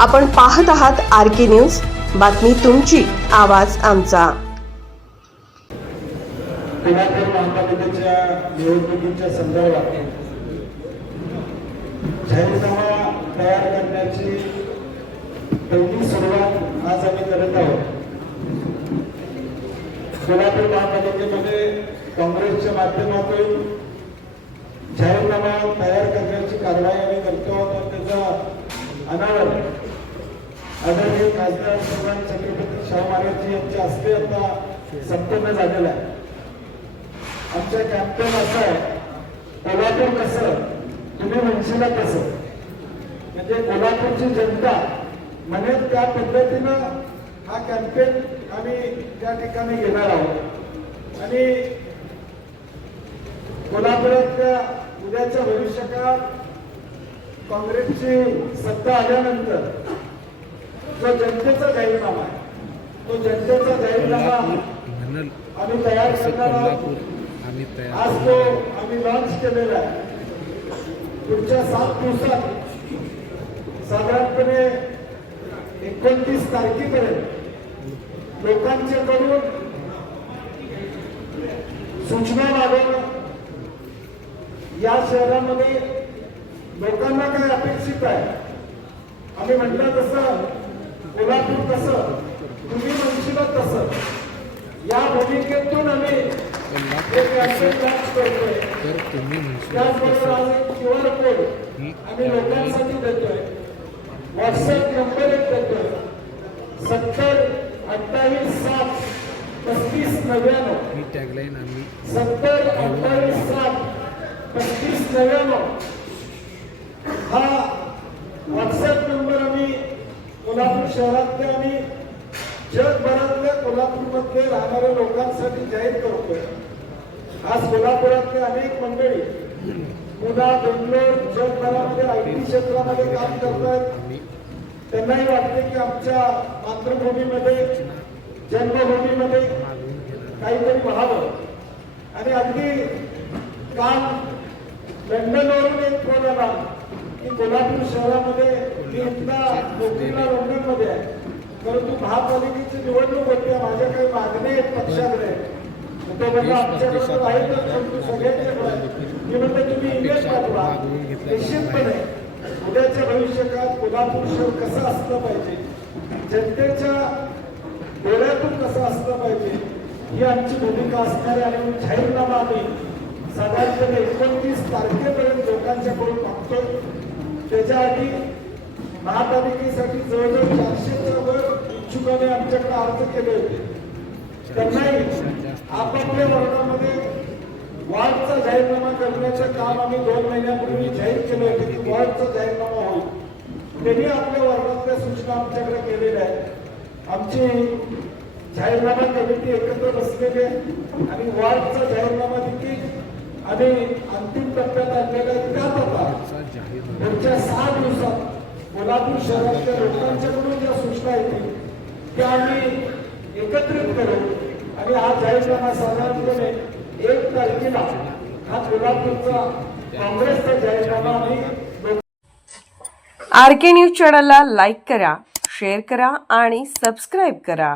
आपण पाहत आहात RK न्यूज, बातमी तुमची, आवाज आमचा। पुण्यातील महापालिकेच्या निवडणुकीच्या संदर्भात जाहीरनामा तयार करण्याची पहिली सुरुवात आज आम्ही करत आहोत। पुण्यातील महापालिकेमध्ये काँग्रेसच्या माध्यमातून जाहीरनामा तयार करण्याची कारवाई आम्ही करतो आहोत। त्याचा अनावरण आदरणीय खासदार श्रीमान छत्रपती शाहू महाराज यांच्या हस्ते आता संपन्न झालेला आहे। आमचा कॅम्पेन असा आहे, कोल्हापूर कसं तुम्ही म्हणशील तसं, म्हणजे कोल्हापूरची जनता म्हणेल त्या पद्धतीनं हा कॅम्पेन आम्ही त्या ठिकाणी घेणार आहोत। आणि कोल्हापुरातल्या उद्याच्या भविष्यकाळात काँग्रेसची सत्ता आल्यानंतर जो जनतेचा जाहीरनामा आहे, तो जनतेचा जाहीरनामा आम्ही तयार करणार आहोत। आज तो आम्ही लॉन्च केलेला आहे। पुढच्या 7 दिवसात साधारणपणे 29 तारखेपर्यंत लोकांच्याकडून सूचना मागवणं, या शहरामध्ये लोकांना काय अपेक्षित आहे, आम्ही म्हटलं तसं कोल्हापूर कसं तुम्ही म्हणशील तसं, या भूमिकेतून आम्ही त्याचबरोबर आज एक QR कोड आम्ही लोकांसाठी देतोय, व्हॉट्सअप नंबर एक देतोय 70 28 7 35 99 ही टॅगलाईन आम्ही 70 28 7 35 99 हा व्हॉट्सअप नंबर आम्ही कोल्हापूर शहरातल्या आणि जगभरातल्या कोल्हापूरमध्ये राहणाऱ्या लोकांसाठी जाहीर करतोय। आज कोल्हापुरातले अनेक मंडळी पुणे, बेंगलोर, जगभरामध्ये IT क्षेत्रामध्ये काम करतायत। त्यांनाही वाटते की आमच्या मातृभूमीमध्ये, जन्मभूमीमध्ये काहीतरी व्हावं। आणि अगदी काल लंडनवरून एक फोन आला की कोल्हापूर शहरामध्ये मी इथला नोकरीला लंडनमध्ये आहे, परंतु महापालिकेची निवडणूक होती, माझ्या काही मागण्या आहेत पक्षाकडे, तो म्हणजे आमच्याकडे राहीलच, परंतु सगळ्यांच्याकडे मी म्हणतो तुम्ही ईमेल पाठवा। निश्चितपणे उद्याच्या भविष्यकाळात कोल्हापूर शहर कसं असलं पाहिजे, जनतेच्या डोळ्यातून कसं असलं पाहिजे, ही आमची भूमिका असणार आहे। आणि जाहीरनामा आम्ही साधारणपणे 29 तारखेपर्यंत लोकांच्याकडून मागतोय। त्याच्या आधी महापालिकेसाठी जवळजवळ 400च्या वर इच्छुकांनी आमच्याकडे अर्ज केले होते। त्यांनाही आपापल्या वर्गामध्ये वॉर्डचा जाहीरनामा करण्याचं काम आम्ही 2 महिन्यापूर्वी जाहीर केलं होतं की वॉर्डचा जाहीरनामा होईल। त्यांनी आपल्या वर्गातल्या सूचना आमच्याकडे केलेल्या आहेत। आमची जाहीरनामा कमिटी एकत्र बसलेली आहे आणि वॉर्डचा जाहीरनामा देखील आम्ही अंतिम टप्प्यात आणलेला आहे। त्यात आता पुढच्या 6 दिवसात कोल्हापूर शहरातल्या लोकांच्याकडून ज्या सूचना येतील त्या आम्ही एकत्रित करू आणि हा जाहीरनामा साधारणपणे 1 तारखेला हा कोल्हापूरचा काँग्रेसचा जाहीरनामा आम्ही RK न्यूज चॅनलला लाईक करा, शेअर करा आणि सबस्क्राईब करा।